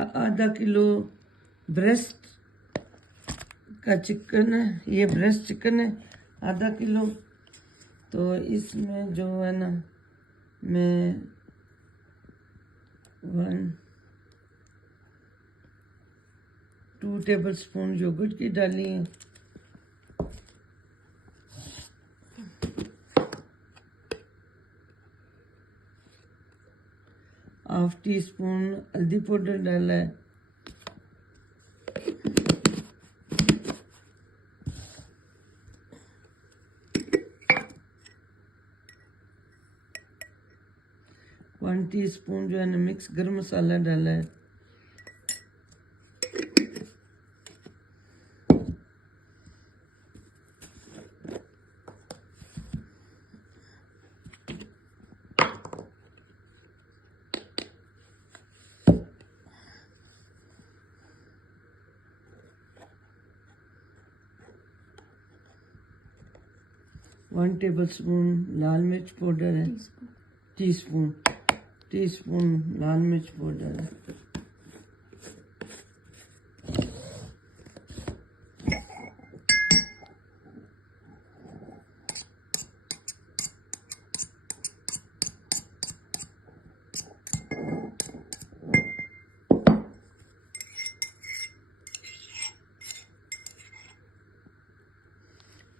आधा kilo breast का chicken है, ये ब्रेस्ट चिकन है आधा किलो। तो इसमें जो है ना मैं 2 टेबलस्पून योगर्ट की डाली है, ½ टीस्पून हल्दी पाउडर डाला है, वन टीस्पून जो है ना मिक्स गरम मसाला डाला है, वन टेबलस्पून लाल मिर्च पाउडर है, टीस्पून लाल मिर्च पाउडर है,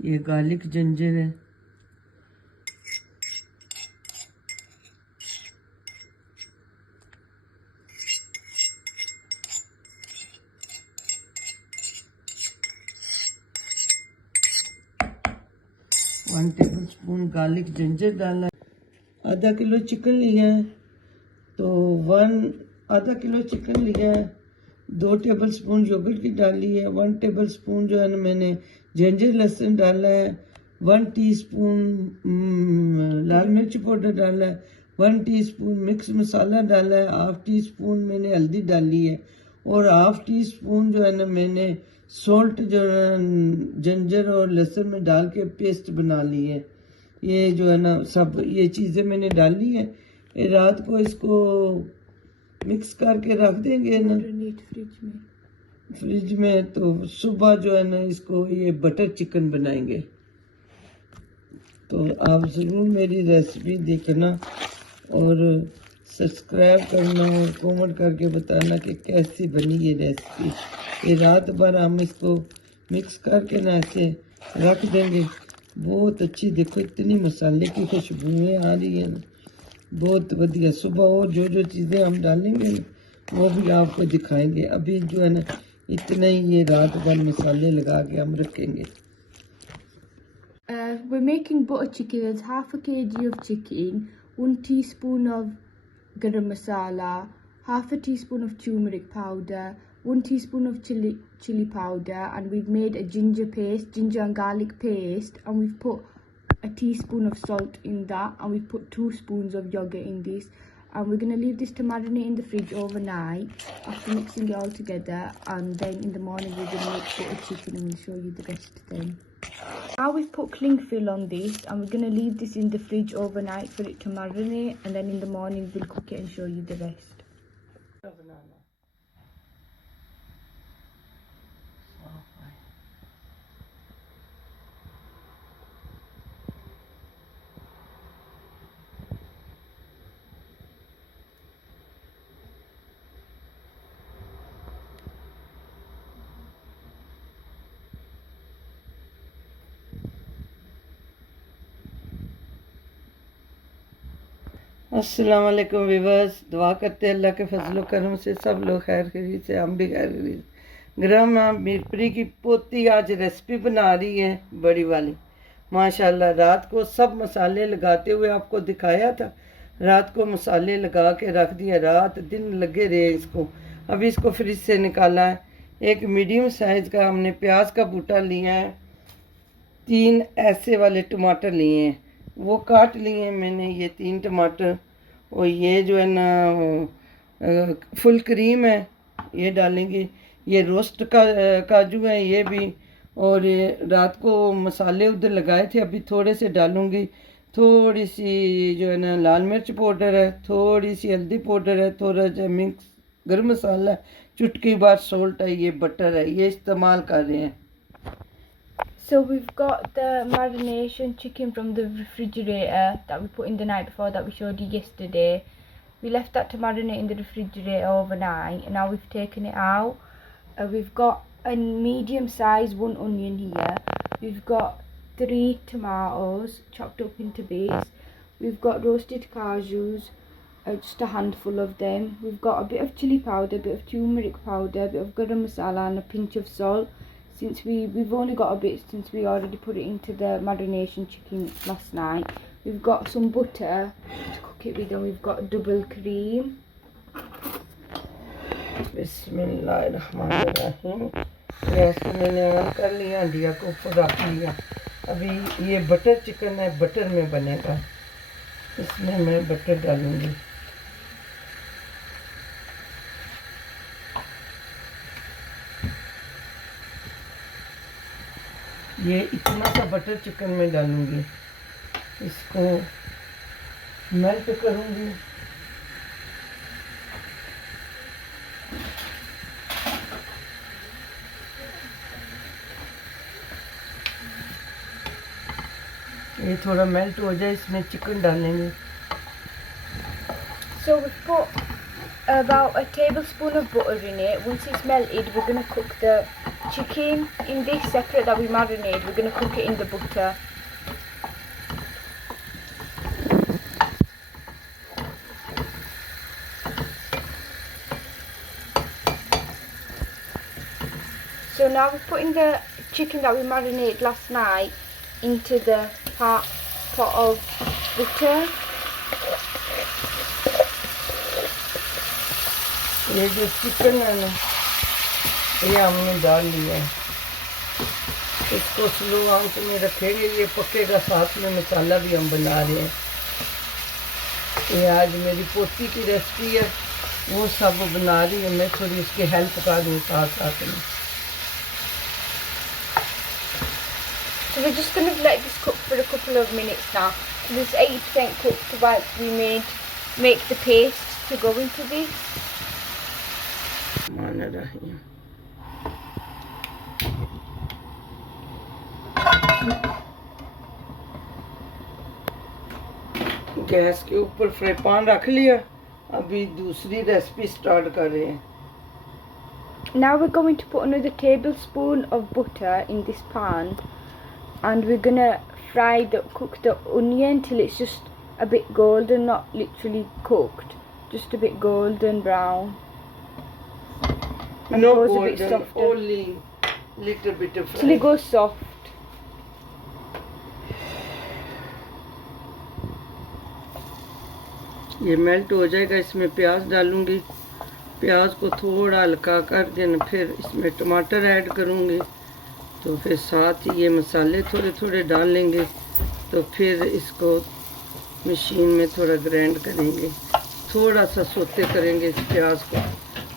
ये गार्लिक जिंजर है, वन टेबलस्पून गार्लिक जिंजर डाला। आधा किलो चिकन लिया है तो आधा किलो चिकन लिया है, 2 टेबलस्पून योगर्ट की डाली है, 1 टेबलस्पून जो है ना मैंने जिंजर लहसुन डाला है, 1 टीस्पून लाल मिर्च पाउडर डाला है, 1 टीस्पून मिक्स मसाला डाला है, ½ टीस्पून मैंने हल्दी डाली है और ½ टीस्पून जो है ना मैंने सॉल्ट जो जिंजर और लहसुन में डाल के पेस्ट बना ली है। ये जो है ना सब ये चीज़ें मैंने डाली है। रात को इसको मिक्स करके रख देंगे ना फ्रिज में, तो सुबह जो है ना इसको ये बटर चिकन बनाएंगे। तो आप ज़रूर मेरी रेसिपी देखना और सब्सक्राइब करना और कमेंट करके बताना कि कैसी बनी ये रेसिपी। ये रात भर हम इसको मिक्स करके ना ऐसे रख देंगे। बहुत अच्छी, देखो इतनी मसाले की खुशबुएं आ रही है ना, बहुत बढ़िया। सुबह और जो चीज़ें हम डालेंगे ना वो भी आपको दिखाएंगे। अभी जो है ना इतना ही ये रात भर मसाले लगा के हम रखेंगे। We're making butter chicken. There's ½ kg of chicken, 1 teaspoon of garam masala, ½ teaspoon of turmeric powder, 1 teaspoon of chilli powder, and we've made a ginger and garlic paste, and we've put a teaspoon of salt in that, and we've put 2 spoons of yogurt in this, and we're going to leave this to marinate in the fridge overnight after mixing it all together, and then in the morning we're going to make butter chicken and we'll show you the rest then. Now we've put clingfilm on this, and we're going to leave this in the fridge overnight for it to marinate, and then in the morning we'll cook it and show you the rest. अस्सलाम वालेकुम viewers, दुआ करते हैं अल्लाह के फजल करम से सब लोग खैर खैरियत से, हम भी खैर खैरियत। गरम मीरपुरी की पोती आज रेसिपी बना रही है बड़ी वाली माशाल्लाह। रात को सब मसाले लगाते हुए आपको दिखाया था, रात को मसाले लगा के रख दिया, रात दिन लगे रहे इसको। अभी इसको फ्रिज से निकाला है। एक मीडियम साइज़ का हमने प्याज का बूटा लिया है, 3 ऐसे वाले टमाटर लिए हैं, वो काट लिए हैं मैंने ये 3 टमाटर। और ये जो है ना फुल क्रीम है ये डालेंगे, ये रोस्ट का काजू है ये भी, और ये रात को मसाले उधर लगाए थे अभी थोड़े से डालूंगी। थोड़ी सी जो है ना लाल मिर्च पाउडर है, थोड़ी सी हल्दी पाउडर है, थोड़ा सा मिक्स गरम मसाला है, चुटकी भर सोल्ट है, ये बटर है, ये इस्तेमाल कर रहे हैं। So we've got the marination chicken from the refrigerator that we put in the night before that we showed you yesterday. We left that to marinate in the refrigerator overnight and now we've taken it out. We've got a medium size 1 onion here. We've got 3 tomatoes chopped up into bits. We've got roasted cashews, just a handful of them. We've got a bit of chili powder, a bit of turmeric powder, a bit of garam masala and a pinch of salt. Since we've only got a bit since we already put it into the marination chicken last night. We've got some butter to cook it with and we've got double cream. बिस्मिल्लाहिर्रहमानिर्रहीम। Gas को मैंने on कर लिया, हंडिया को ऊपर रख लिया। अभी ये बटर चिकन है, बटर में बनेगा, इसमें मैं बटर डालूंगी। ये इतना सा बटर चिकन में डालूंगी, इसको मेल्ट करूंगी। ये थोड़ा मेल्ट हो जाए, इसमें चिकन डालेंगे। So we've put about a tablespoon of butter in it. Once it's melted, we're going to cook the chicken in this separate that we marinate. We're going to cook it in the butter. So now we're putting the chicken that we marinated last night into the pot of butter. ये जो chicken है ना, ये हमने डाल लिया है। इसको स्लो आंच में रखेंगे, ये पकेगा, साथ में मसाला भी हम बना रहे हैं। ये आज मेरी पोती की रेसिपी है, वो सब बना रही है, मैं थोड़ी उसकी हेल्प कर रही हूँ साथ साथ में। So we're just going to let this cook for a couple of minutes now. So this 80% cooked whilst we make the paste to go into this. Gas के ऊपर फ्राई पैन रख लिया, अभी दूसरी रेसिपी स्टार्ट कर रहे हैं। Now we're going to put another tablespoon of butter in this pan and we're going to cook the onion till it's just a bit golden, not literally cooked, just a bit golden brown. And No it goes golden, a bit softer. only little bit of Till it goes soft. ये melt हो जाएगा, इसमें प्याज डालूंगी। प्याज को थोड़ा हल्का करके न फिर इसमें टमाटर ऐड करूंगी, तो फिर साथ ही ये मसाले थोड़े थोड़े डाल लेंगे, तो फिर इसको मशीन में थोड़ा ग्राइंड करेंगे, थोड़ा सा सोते करेंगे इस प्याज को।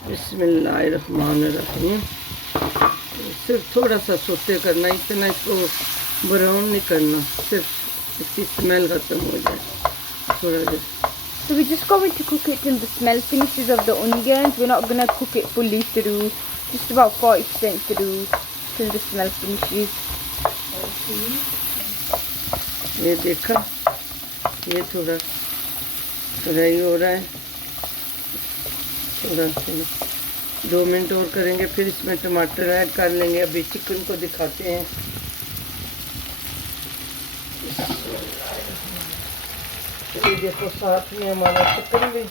बिस्मिल्लाहिर्रहमानिर्रहीम। सिर्फ थोड़ा सा सोते करना, इतना इसको ब्राउन नहीं करना, सिर्फ इसकी स्मेल ख़त्म हो जाए थोड़ा देर। So we're just going to cook it till the smell finishes of the onions. We're not going to cook it fully through, just about 40% through till the smell finishes. ये देखा, ये थोड़ा फ्राई हो रहा है, थोड़ा 2 मिनट और करेंगे, फिर इसमें टमाटर ऐड कर लेंगे। अभी चिकन को दिखाते हैं। ये देखो, साथ में हमारा चिकन भी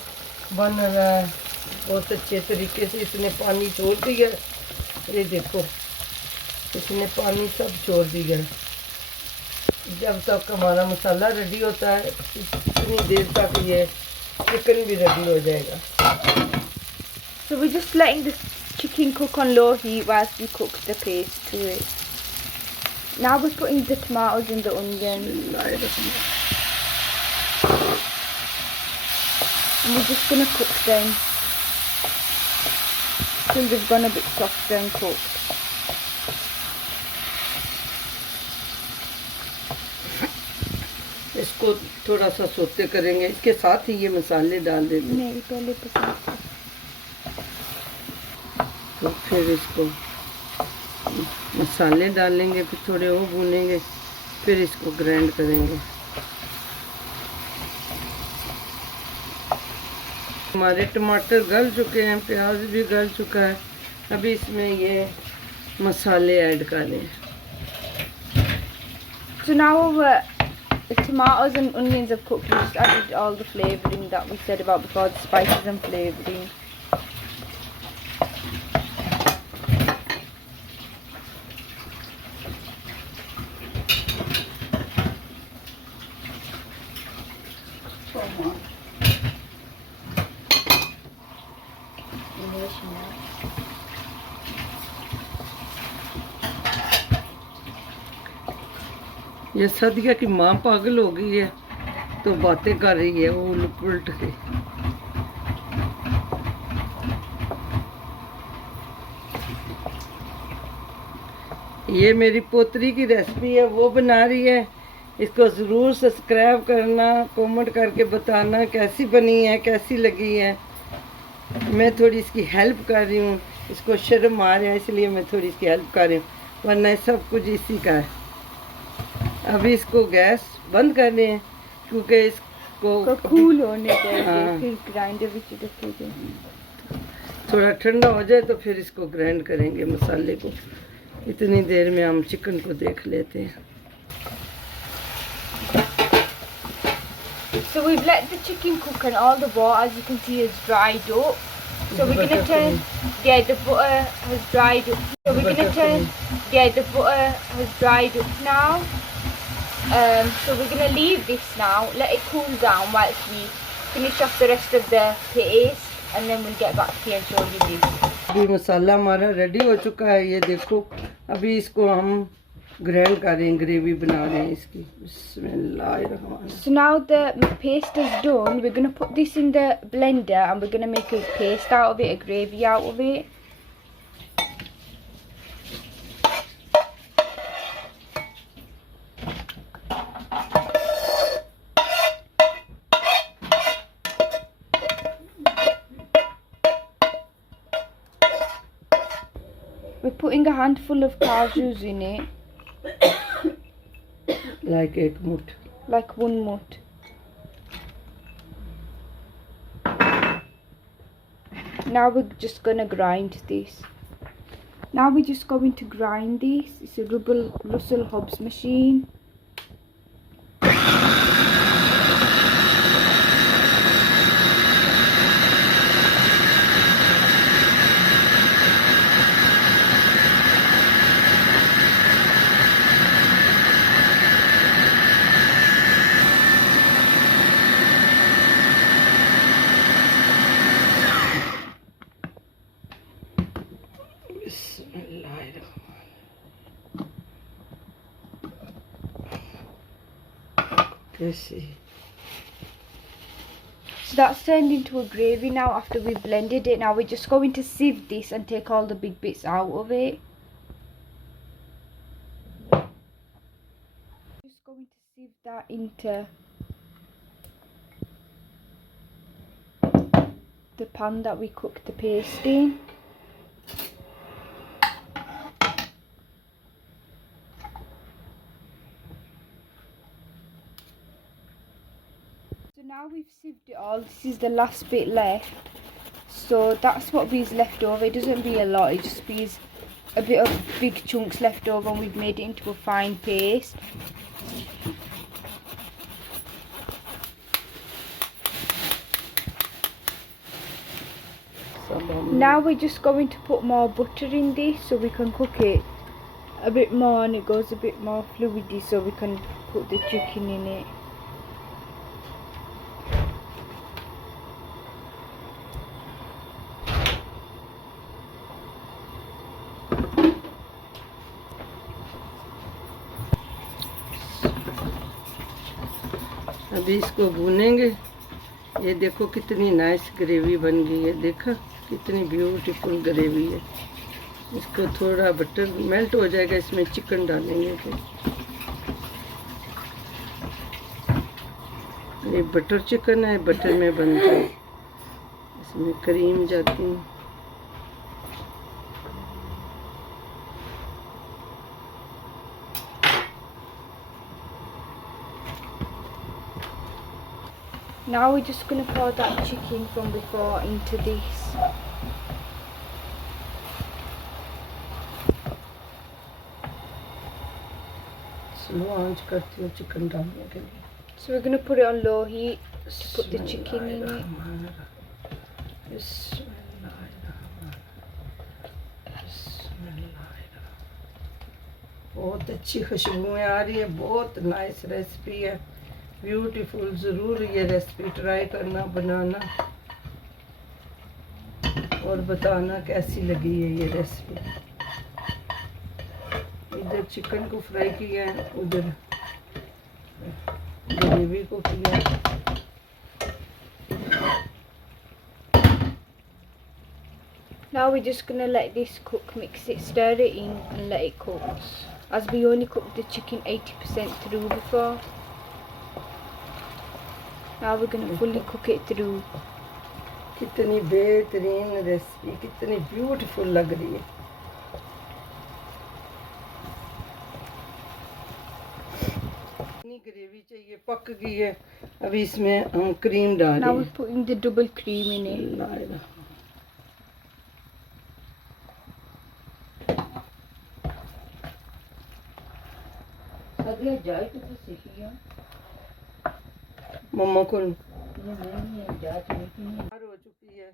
बन रहा है बहुत अच्छे तरीके से। इसने पानी छोड़ दिया, ये देखो इसने पानी सब छोड़ दिया। जब तक हमारा मसाला रेडी होता है, इतनी देर तक ये चिकन भी रेडी हो जाएगा। So we're just letting the chicken cook on low heat whilst we cook the paste to it. Now we're putting the tomatoes and the onions. And we're just going to cook them till they've gone a bit softer and cooked. इसको थोड़ा सा सोते करेंगे, इसके साथ ही ये मसाले डाल देंगे। नहीं, पहले पकाते। तो फिर इसको मसाले डालेंगे, फिर थोड़े वो भूनेंगे, फिर इसको ग्राइंड करेंगे। हमारे टमाटर गल चुके हैं, प्याज भी गल चुका है। अभी इसमें ये मसाले ऐड करें। So now the tomatoes and onions have cooked. We just added all the flavouring that we said about before, the spices and flavouring. ये सदिया की माँ पागल हो गई है तो बातें कर रही है वो उलट पुलट के। ये मेरी पोतरी की रेसिपी है, वो बना रही है। इसको ज़रूर सब्सक्राइब करना, कमेंट करके बताना कैसी बनी है, कैसी लगी है। मैं थोड़ी इसकी हेल्प कर रही हूँ, इसको शर्म आ रहा है इसलिए मैं थोड़ी इसकी हेल्प कर रही हूँ, वरना सब कुछ इसी का है। अभी इसको गैस बंद कर रहे हैं क्योंकि इसको कूल होने देंगे। हाँ। फिर ग्राइंडर में रखेंगे। थोड़ा ठंडा हो जाए तो फिर इसको ग्राइंड करेंगे मसाले को। इतनी देर में हम चिकन को देख लेते हैं। So we've let the chicken cook and all the water, as you can see, is dried up. So we're gonna turn, yeah, the butter has dried up. So we're gonna turn, yeah, the butter has dried up now. So we're gonna leave this now, let it cool down whilst we finish off the rest of the paste, and then we'll get back here and show you this. अभी मसाला हमारा ready हो चुका है, ये देखो। अभी इसको हम ग्राइंड कर रहे हैं, ग्रेवी बना रहे हैं इसकी। बिस्मिल्लाहिर्रहमान। So now the paste is done, we're going to put this in the blender and we're going to make a paste out of it, a gravy out of it. We're putting a handful of cashews in it. Like एक मुठ। Like one mutt. Now we're just gonna grind this. Now we're just going to grind this. It's a Russell Hobbs machine. कैसे? So that's turned into a gravy now after we've blended it. Now we're just going to sieve this and take all the big bits out of it. Just going to sieve that into the pan that we cooked the paste in. Now we've sieved it all. This is the last bit left, so that's what we's left over. It doesn't be a lot, it just be a bit of big chunks left over, and we've made it into a fine paste. Now we're just going to put more butter in this so we can cook it a bit more and it goes a bit more fluidy, so we can put the chicken in it. अभी इसको भूनेंगे। ये देखो कितनी nice gravy बन गई है, देखा कितनी ब्यूटीफुल ग्रेवी है। इसको थोड़ा बटर मेल्ट हो जाएगा, इसमें चिकन डालेंगे। फिर ये बटर चिकन है, बटर में बनता है, इसमें क्रीम जाती है। Now we're just going to pour that chicken from before into this. Slow आंच करती हूँ चिकन डालने के लिए. So we're going to put it on low heat to put the chicken in it. बहुत अच्छी खुशबुएं आ रही है. बहुत नाइस रेसिपी है, ब्यूटीफुल. ज़रूर ये रेसिपी ट्राई करना, बनाना और बताना कैसी लगी है ये रेसिपी. इधर चिकन को फ्राई किया है, उधर ग्रेवी को किया. Now we're just going to let this cook, mix it, stir it in and let it cook. As we only cooked the chicken 80% through before. Now we're going to fully cook it through. कितनी बेहतरीन recipe, कितनी beautiful लग रही है. इतनी gravy चाहिए, पक गई है. अभी इसमें हम क्रीम डालें. Now we're putting the double cream in it. मम्मा को तैयार हो चुकी है.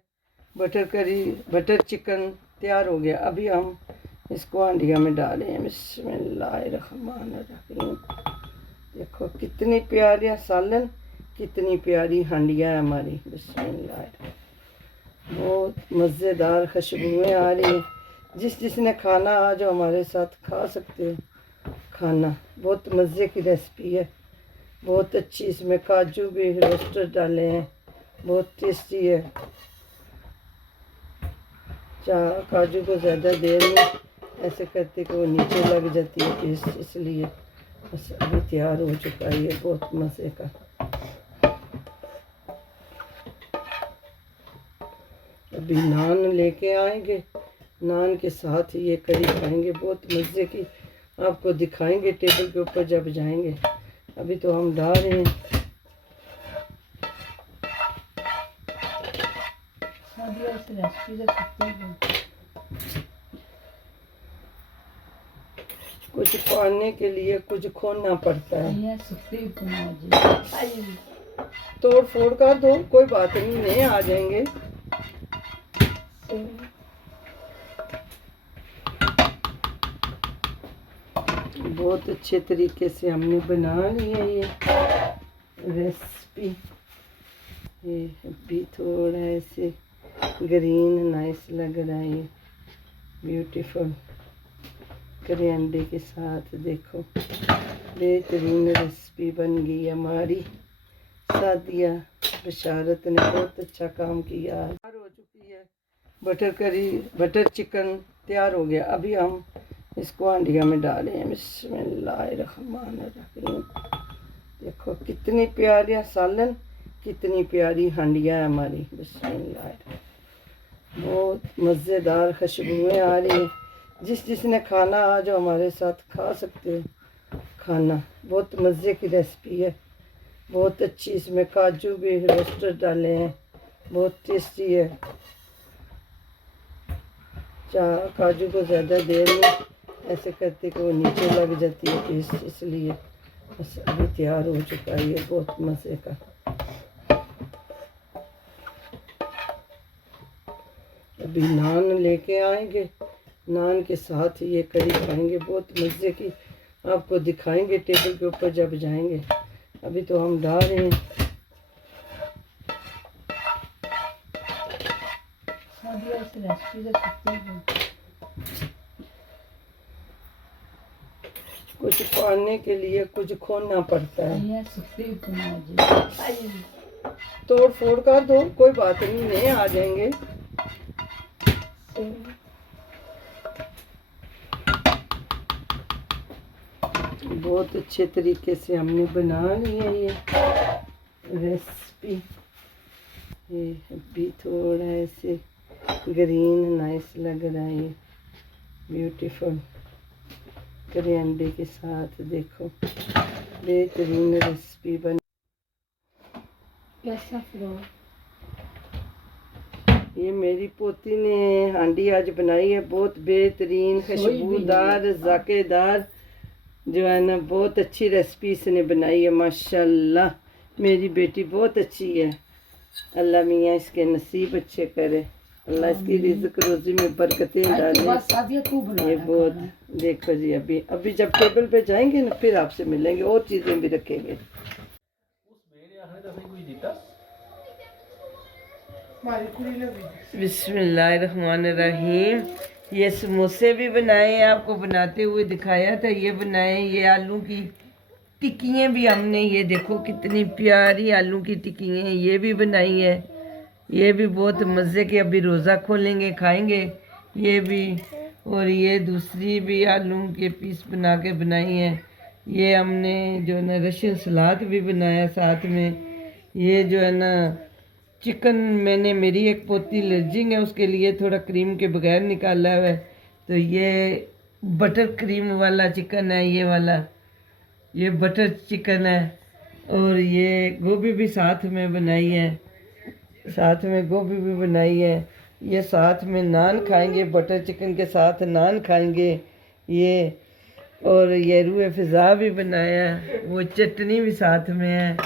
बटर करी, बटर चिकन तैयार हो गया. अभी हम इसको हांडिया में डालें. बिस्मिल्लाहिर्रहमानिर्रहीम. देखो कितनी प्यारी सालन, कितनी प्यारी हांडिया है हमारी. बिस्मिल्लाह. बहुत मज़ेदार खुशबुएं आ रही है. जिसने खाना आज हमारे साथ खा सकते हो खाना. बहुत मज़े की रेसिपी है, बहुत अच्छी. इसमें काजू भी रोस्टेड डाले हैं, बहुत टेस्टी है. काजू को ज़्यादा देर में ऐसे करते कि वो नीचे लग जाती है पेस्ट, इसलिए बस अभी तैयार हो चुका है ये बहुत मज़े का. अभी नान लेके आएंगे, नान के साथ ये करी खाएंगे. बहुत मज़े की आपको दिखाएंगे टेबल के ऊपर जब जाएंगे. अभी तो हम डाल रहे हैं. कुछ पाने के लिए कुछ खोना पड़ता है. तोड़ फोड़ कर दो, कोई बात नहीं, नए आ जाएंगे. बहुत अच्छे तरीके से हमने बना ली है ये रेसिपी. ये भी थोड़ा ऐसे ग्रीन नाइस लग रहा है. ये ब्यूटीफुल करी अंडे के साथ. देखो बेहतरीन रेसिपी बन गई हमारी. सादिया बशारत ने बहुत अच्छा काम किया. तैयार हो चुकी है बटर करी, बटर चिकन तैयार हो गया. अभी हम इसको हांडिया में डालें. बिस्मिल्लाहिर्रहमानिर्रहीम. देखो कितनी प्यारी सालन, कितनी प्यारी हांडिया है हमारी. बिस्मिल्लाह. बहुत मज़ेदार खुशबुएं आ रही है. जिसने खाना आज हमारे साथ खा सकते हो खाना. बहुत मज़े की रेसिपी है, बहुत अच्छी. इसमें काजू भी रोस्टेड डाले हैं, बहुत टेस्टी है. काजू को ज़्यादा देर में ऐसे करते कि वो नीचे लग जाती है पेस्ट, इसलिए बस अभी तैयार हो चुका है ये बहुत मज़े का. अभी नान लेके आएंगे, नान के साथ ये करी खाएंगे. बहुत मज़े की आपको दिखाएंगे टेबल के ऊपर जब जाएंगे. अभी तो हम डाल रहे हैं. कुछ पाने के लिए कुछ खोना पड़ता है. तोड़ फोड़ कर दो, कोई बात नहीं, नए आ जाएंगे. बहुत अच्छे तरीके से हमने बना ली है ये रेसिपी. ये भी थोड़ा ऐसे ग्रीन नाइस लग रहा है. ये ब्यूटीफुल करी अंडे के साथ. देखो बेहतरीन रेसिपी बन. कैसा फ्रो ये मेरी पोती ने हांडी आज बनाई है, बहुत बेहतरीन खुशबूदार जाकेदार, जो है ना बहुत अच्छी रेसिपी इसने बनाई है माशाल्लाह। मेरी बेटी बहुत अच्छी है, अल्लाह मियाँ इसके नसीब अच्छे करे, अल्लाह इसकी रिज़्क़ रोज़ी में बरकतें डाले। ये बहुत, देखो जी अभी अभी जब टेबल पे जाएंगे ना फिर आपसे मिलेंगे और चीज़ें भी रखेंगे। बिस्मिल्लाहिर्रहमानिर्रहीम। ये समोसे भी बनाए हैं, आपको बनाते हुए दिखाया था, ये बनाए। ये आलू की टिक्कियाँ भी हमने, ये देखो कितनी प्यारी आलू की टिक्कियाँ हैं, ये भी बनाई है। ये भी बहुत मज़े के, अभी रोज़ा खोलेंगे खाएंगे ये भी। और ये दूसरी भी आलू के पीस बना के बनाई है। ये हमने जो है ना रशियन सलाद भी बनाया साथ में। ये जो है ना चिकन, मैंने, मेरी एक पोती एलर्जिक है, उसके लिए थोड़ा क्रीम के बगैर निकाला हुआ है, तो ये बटर क्रीम वाला चिकन है, ये वाला, ये बटर चिकन है। और ये गोभी भी साथ में बनाई है, साथ में गोभी भी बनाई है। ये साथ में नान खाएंगे, बटर चिकन के साथ नान खाएंगे ये। और ये रूह फ़िज़ा भी बनाया है, वो चटनी भी साथ में है,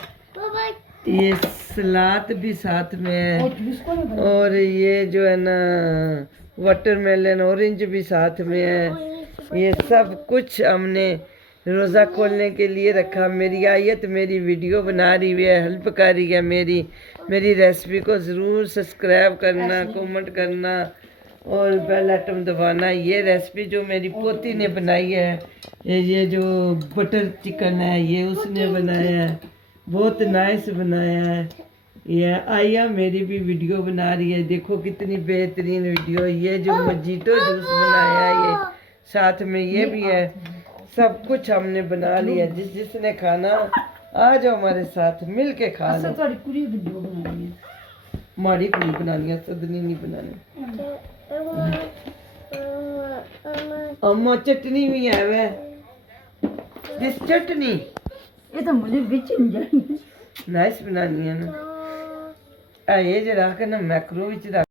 ये सलाद भी साथ में है। और ये जो है ना वाटरमेलन ऑरेंज भी साथ में है। ये सब कुछ हमने रोज़ा खोलने के लिए रखा। मेरी आयत मेरी वीडियो बना रही है, हेल्प कर रही है मेरी रेसिपी को ज़रूर सब्सक्राइब करना, कमेंट करना और बेल आइटम दबाना। ये रेसिपी जो मेरी पोती ने बनाई है, ये जो बटर चिकन है, ये उसने बनाया है, बहुत नाइस बनाया है। ये आया मेरी भी वीडियो बना रही है, देखो कितनी बेहतरीन वीडियो। ये जो मजीटो जूस बनाया है, ये साथ में ये भी है। सब कुछ हमने बना लिया, जिसने खाना आ जाओ हमारे साथ मिल के खा लो। माड़ी कुड़ी बनानी है, सदनी नहीं बनानी। अम्मा चटनी भी है वे, दिस चटनी ये तो मुझे बिच नाइस बनानी है ना। ये जो रख ना मैक्रो विच रख